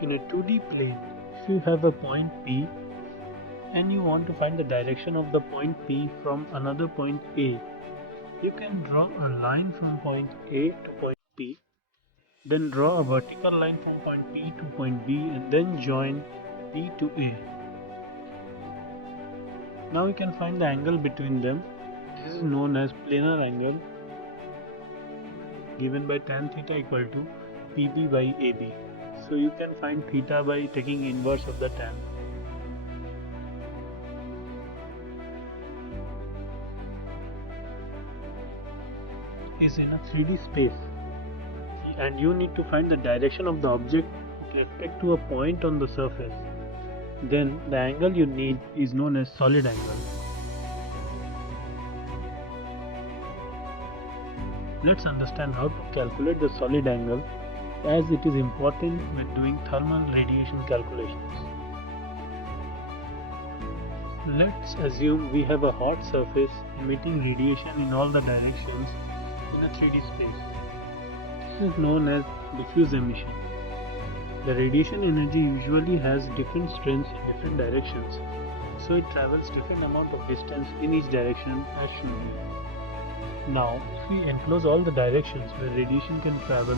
In a 2D plane, if you have a point P and you want to find the direction of the point P from another point A, you can draw a line from point A to point P, then draw a vertical line from point P to point B and then join P to A. Now you can find the angle between them. This is known as planar angle, given by tan theta equal to PB by AB. So you can find theta by taking inverse of the tan. Is in a 3D space and you need to find the direction of the object with respect to a point on the surface. Then the angle you need is known as solid angle. Let's understand how to calculate the solid angle, as it is important when doing thermal radiation calculations. Let's assume we have a hot surface emitting radiation in all the directions in a 3D space. This is known as diffuse emission. The radiation energy usually has different strengths in different directions, so it travels different amount of distance in each direction as shown here. Now, if we enclose all the directions where radiation can travel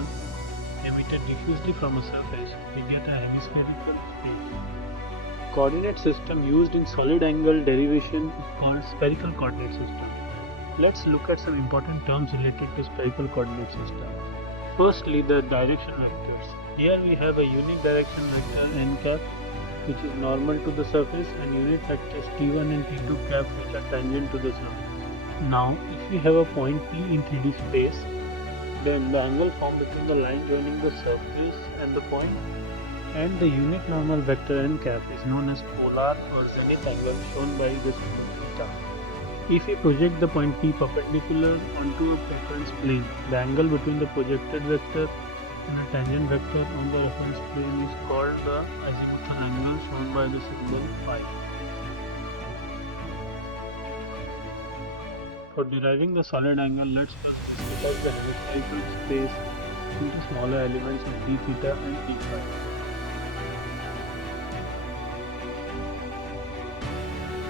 emitted diffusely from a surface, we get a hemispherical space. Coordinate system used in solid angle derivation is called spherical coordinate system. Let's look at some important terms related to spherical coordinate system. Firstly, the direction vectors. Here we have a unit direction vector n cap, which is normal to the surface, and unit vectors t1 and t2 cap, which are tangent to the surface. Now, if we have a point P in 3D space, then the angle formed between the line joining the surface and the point and the unit normal vector n cap is known as polar or zenith angle, shown by the symbol theta. If we project the point P perpendicular onto a reference plane, the angle between the projected vector and a tangent vector on the reference plane is called the azimuthal angle, shown by the symbol phi. For deriving the solid angle, let's first split out the hemispherical space into smaller elements of d theta and d phi.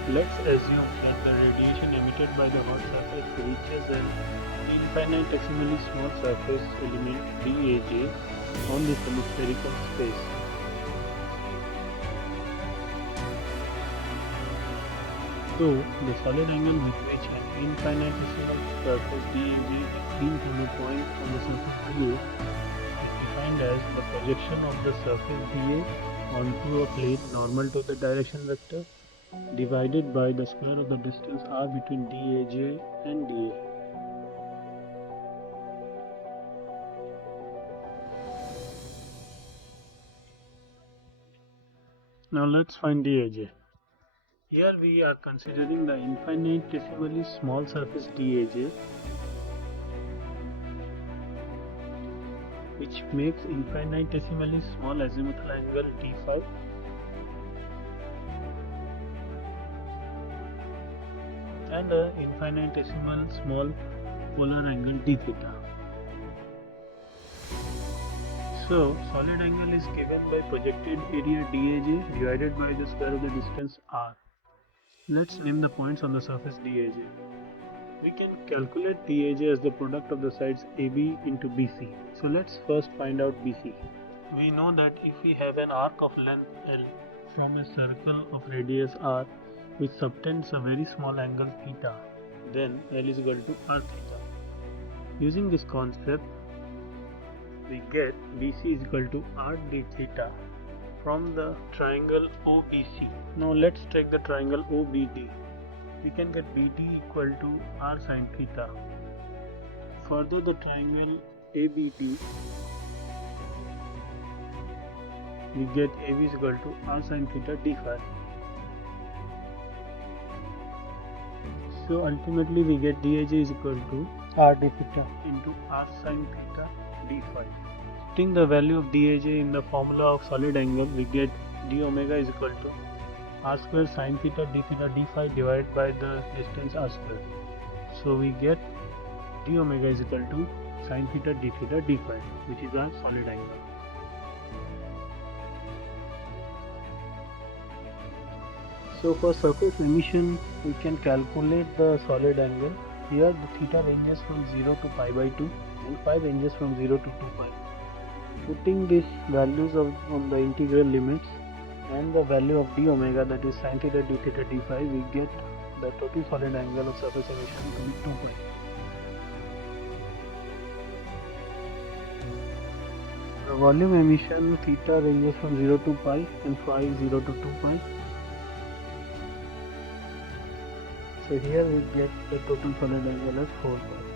Let's assume that the radiation emitted by the hot surface reaches an infinitesimally small surface element dAj on this hemispherical space. So, the solid angle with which an infinitesimal surface dAj is seen from a point on the surface dA is defined as the projection of the surface dA onto a plane normal to the direction vector divided by the square of the distance r between dAj and dA. Now let's find dAj. Here we are considering the infinitesimally small surface dAj, which makes infinitesimally small azimuthal angle d phi and an infinitesimal small polar angle d theta. So, solid angle is given by projected area dAj divided by the square of the distance r. Let's name the points on the surface dAj. We can calculate dAj as the product of the sides AB into BC. So let's first find out BC. We know that if we have an arc of length L from a circle of radius r which subtends a very small angle theta, then L is equal to r theta. Using this concept, we get BC is equal to r d theta from the triangle OBC. Now let's take the triangle OBD. We can get BD equal to r sin theta. Further, the triangle ABD, we get AB is equal to r sin theta d phi. So ultimately we get dAj is equal to r d theta into r sin theta d phi. Putting the value of dAj in the formula of solid angle, we get d omega is equal to r square sin theta d phi divided by the distance r square. So we get d omega is equal to sin theta d phi, which is our solid angle. So for surface emission, we can calculate the solid angle. Here the theta ranges from 0 to pi by 2 and phi ranges from 0 to 2 pi. Putting these values on the integral limits and the value of d omega, that is sin theta d theta d phi, we get the total solid angle of surface emission to be 2 pi. The volume emission theta ranges from 0 to pi and phi 0 to 2 pi. So here we get the total solid angle as 4 pi.